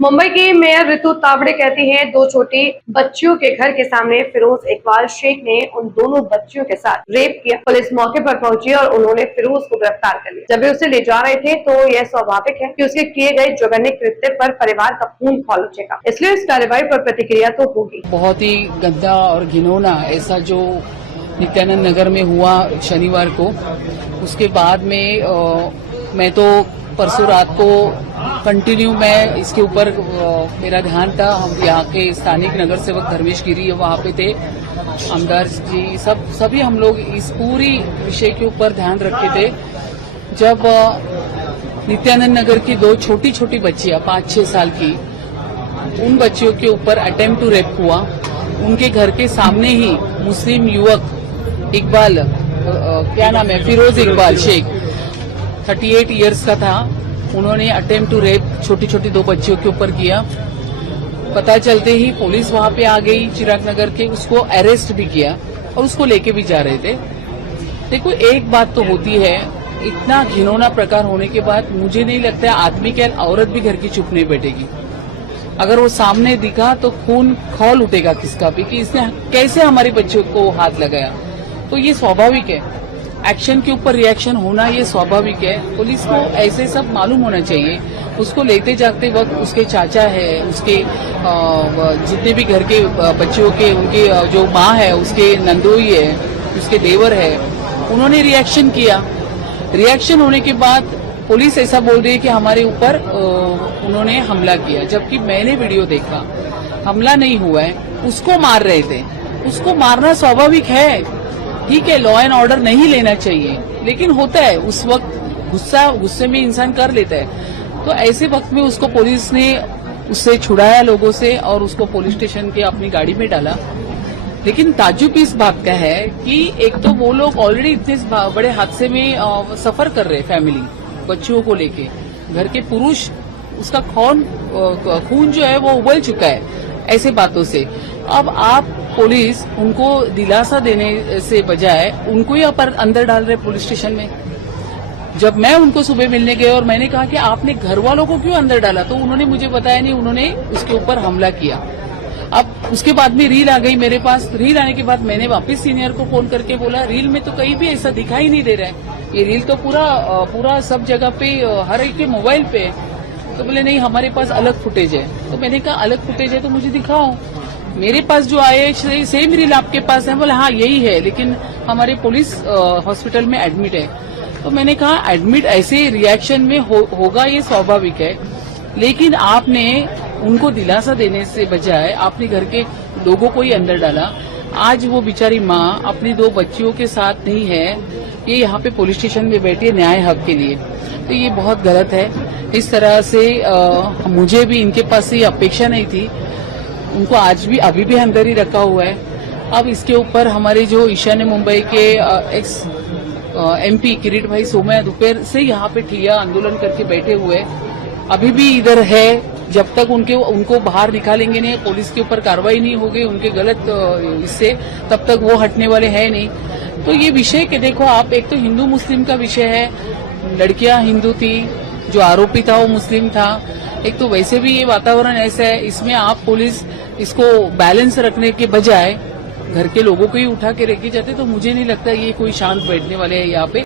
मुंबई की मेयर ऋतु तावड़े कहती हैं, दो छोटी बच्चियों के घर के सामने फिरोज इकबाल शेख ने उन दोनों बच्चियों के साथ रेप किया। पुलिस मौके पर पहुंची और उन्होंने फिरोज को गिरफ्तार कर लिया। जब वे उसे ले जा रहे थे तो यह स्वाभाविक है कि उसके किए गए जघन्य कृत्य पर परिवार का खून खौल उठेगा, इसलिए इस कार्रवाई पर प्रतिक्रिया तो होगी। बहुत ही गंदा और घिनौना ऐसा जो नित्यानंद नगर में हुआ शनिवार को, उसके बाद में मैं तो परसों रात को कंटिन्यू मैं इसके ऊपर मेरा ध्यान था। हम यहाँ के स्थानिक नगर सेवक धर्मेश गिरी वहाँ पे थे, आमदार जी सभी हम लोग इस पूरी विषय के ऊपर ध्यान रखे थे। जब नित्यानंद नगर की दो छोटी छोटी बच्चियां 5-6 साल की, उन बच्चियों के ऊपर अटेम्प्ट टू रेप हुआ। उनके घर के सामने ही मुस्लिम युवक इकबाल क्या नाम है, फिरोज इकबाल शेख 38 इयर्स का था, उन्होंने अटेम्प्ट टू रेप छोटी छोटी दो बच्चियों के ऊपर किया। पता चलते ही पुलिस वहां पे आ गई चिराग नगर के, उसको अरेस्ट भी किया और उसको लेके भी जा रहे थे। देखो, एक बात तो होती है, इतना घिनौना प्रकार होने के बाद मुझे नहीं लगता है आदमी क्या औरत भी घर की चुप नहीं बैठेगी। अगर वो सामने दिखा तो खून खौल उठेगा किसका भी कि इसने कैसे हमारे बच्चों को हाथ लगाया। तो ये स्वाभाविक है, एक्शन के ऊपर रिएक्शन होना ये स्वाभाविक है। पुलिस को ऐसे सब मालूम होना चाहिए। उसको लेते जाते वक्त उसके चाचा है, उसके जितने भी घर के बच्चों के उनके जो माँ है, उसके नंदोई है, उसके देवर है, उन्होंने रिएक्शन किया। रिएक्शन होने के बाद पुलिस ऐसा बोल रही है कि हमारे ऊपर उन्होंने हमला किया, जबकि मैंने वीडियो देखा, हमला नहीं हुआ है, उसको मार रहे थे। उसको मारना स्वाभाविक है, ठीक है, लॉ एंड ऑर्डर नहीं लेना चाहिए, लेकिन होता है उस वक्त गुस्से में इंसान कर लेता है। तो ऐसे वक्त में उसको पुलिस ने उससे छुड़ाया लोगों से और उसको पुलिस स्टेशन के अपनी गाड़ी में डाला। लेकिन ताज्जुब इस बात का है कि एक तो वो लोग ऑलरेडी इतने बड़े हादसे में सफर कर रहे, फैमिली बच्चियों को लेके, घर के पुरुष, उसका खून जो है वो उबल चुका है ऐसे बातों से। अब आप पुलिस उनको दिलासा देने से बजाय उनको ही अंदर डाल रहे पुलिस स्टेशन में। जब मैं उनको सुबह मिलने गए और मैंने कहा कि आपने घर वालों को क्यों अंदर डाला, तो उन्होंने मुझे बताया नहीं, उन्होंने उसके ऊपर हमला किया। अब उसके बाद में रील आ गई मेरे पास। रील आने के बाद मैंने वापस सीनियर को फोन करके बोला, रील में तो कहीं भी ऐसा दिखाई नहीं दे रहा है, ये रील तो पूरा सब जगह पे हर एक के मोबाइल पे है। तो बोले नहीं, हमारे पास अलग फुटेज है। तो मैंने कहा अलग फुटेज है तो मुझे दिखाओ। मेरे पास जो आए सेम रील आपके पास है? बोले हाँ यही है, लेकिन हमारे पुलिस हॉस्पिटल में एडमिट है। तो मैंने कहा एडमिट ऐसे रिएक्शन में होगा, ये स्वाभाविक है, लेकिन आपने उनको दिलासा देने से बजाय आपने घर के लोगों को ही अंदर डाला। आज वो बेचारी माँ अपनी दो बच्चियों के साथ नहीं है, ये यहाँ पे पुलिस स्टेशन में बैठी है न्याय हक के लिए। तो ये बहुत गलत है। इस तरह से मुझे भी इनके पास से अपेक्षा नहीं थी। उनको आज भी अभी भी अंदर ही रखा हुआ है। अब इसके ऊपर हमारे जो ईशान्य मुंबई के एक्स MP किरीट भाई सोमया दोपहर से यहाँ पे ठिया आंदोलन करके बैठे हुए, अभी भी इधर है। जब तक उनको बाहर निकालेंगे नहीं, पुलिस के ऊपर कार्रवाई नहीं होगी उनके गलत इससे, तब तक वो हटने वाले हैं नहीं। तो ये विषय के देखो आप, एक तो हिंदू मुस्लिम का विषय है, लड़कियां हिंदू थी, जो आरोपी था वो मुस्लिम था। एक तो वैसे भी ये वातावरण ऐसा है, इसमें आप पुलिस इसको बैलेंस रखने के बजाय घर के लोगों को ही उठा के लेके जाते, तो मुझे नहीं लगता ये कोई शांत बैठने वाले हैं यहाँ पे।